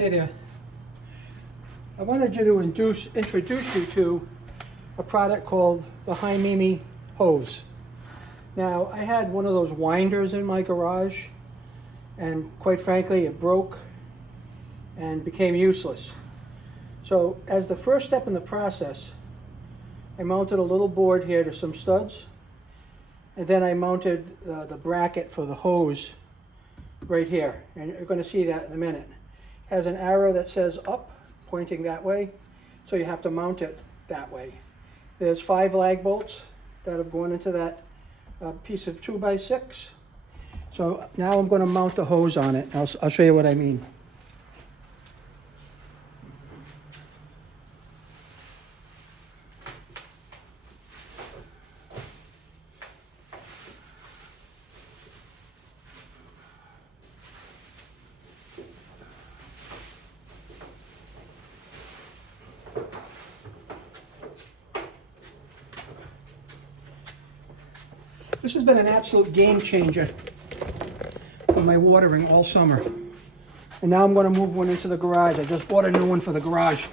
Hey there. I wanted you to introduce you to a product called the Himimi hose. Now, I had one of those winders in my garage, and quite frankly, it broke and became useless. So, as the first step in the process, I mounted a little board here to some studs, and then I mounted the bracket for the hose right here, and you're going to see that in a minute. It has an arrow that says up, pointing that way, so you have to mount it that way. There's 5 lag bolts that have gone into that piece of 2x6. So now I'm going to mount the hose on it. I'll show you what I mean. This has been an absolute game changer for my watering all summer. And now I'm going to move one into the garage. I just bought a new one for the garage.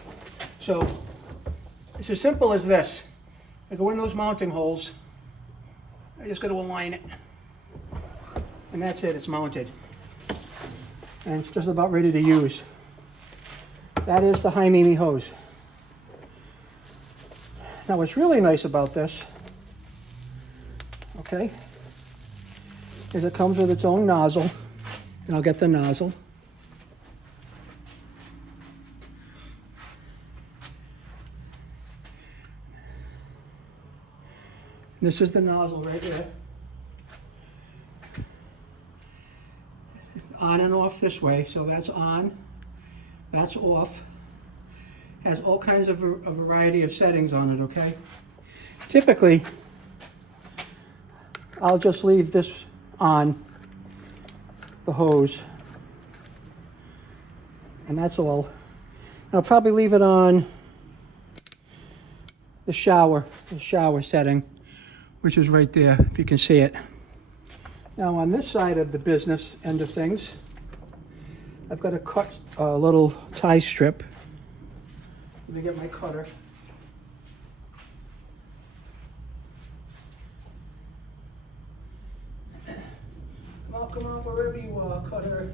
So it's as simple as this. I go in those mounting holes. I just got to align it. And that's it, it's mounted. And it's just about ready to use. That is the Himimi hose. Now what's really nice about this, okay, is it comes with its own nozzle, and I'll get the nozzle. This is the nozzle right there. It's on and off this way, so that's on, that's off. Has all kinds of a variety of settings on it, okay? Typically, I'll just leave this on the hose, and that's all. I'll probably leave it on the shower setting, which is right there, if you can see it. Now on this side of the business end of things, I've got to cut a little tie strip. Let me get my cutter. Come on, wherever you are, cutter.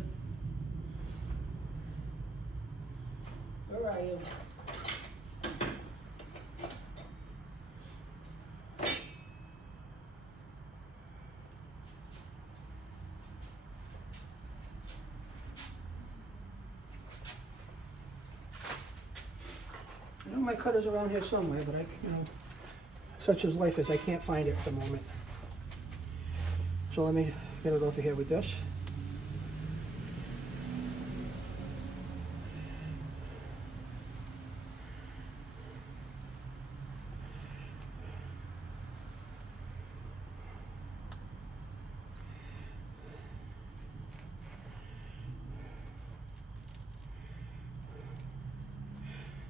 Where are you? I know my cutter's around here somewhere, but such as life is, I can't find it at the moment. So let me get it over here with this.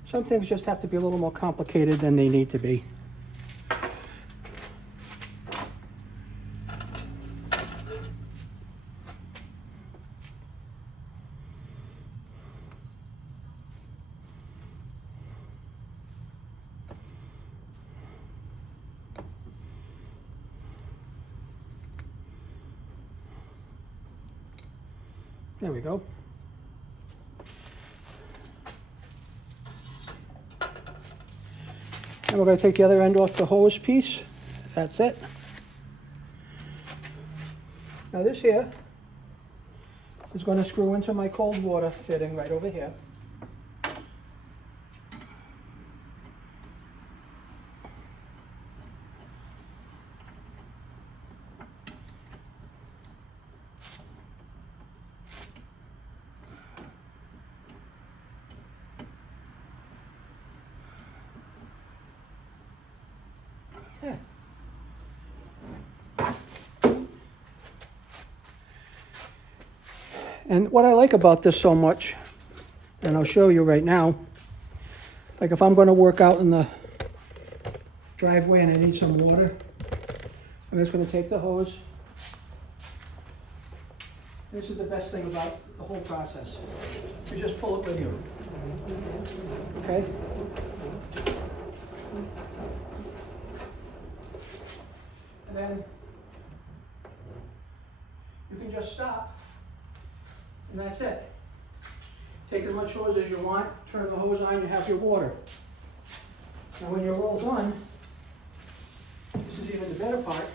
Some things just have to be a little more complicated than they need to be. There we go. And we're going to take the other end off the hose piece. That's it. Now this here is going to screw into my cold water fitting right over here. Yeah. And what I like about this so much, and I'll show you right now, like if I'm going to work out in the driveway and I need some water, I'm just going to take the hose This is the best thing about the whole process. You just pull it with you. Okay? And then you can just stop, and that's it. Take as much hose as you want, turn the hose on, you have your water. Now when you're all done, this is even the better part,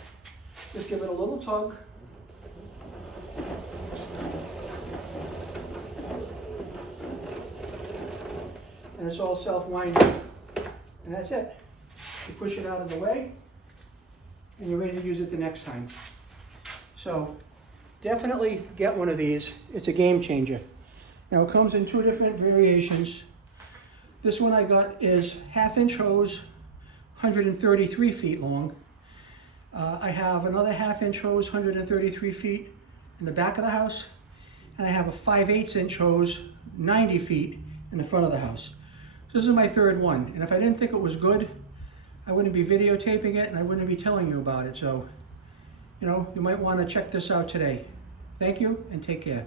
just give it a little tug. And it's all self-winding. And that's it. You push it out of the way, and you're ready to use it the next time. So definitely get one of these. It's a game changer. Now it comes in two different variations. This one I got is 1/2-inch hose, 133 feet long. I have another 1/2-inch hose, 133 feet in the back of the house. And I have a 5/8-inch hose, 90 feet in the front of the house. So this is my third one. And if I didn't think it was good, I wouldn't be videotaping it and I wouldn't be telling you about it. So, you know, you might want to check this out today. Thank you and take care.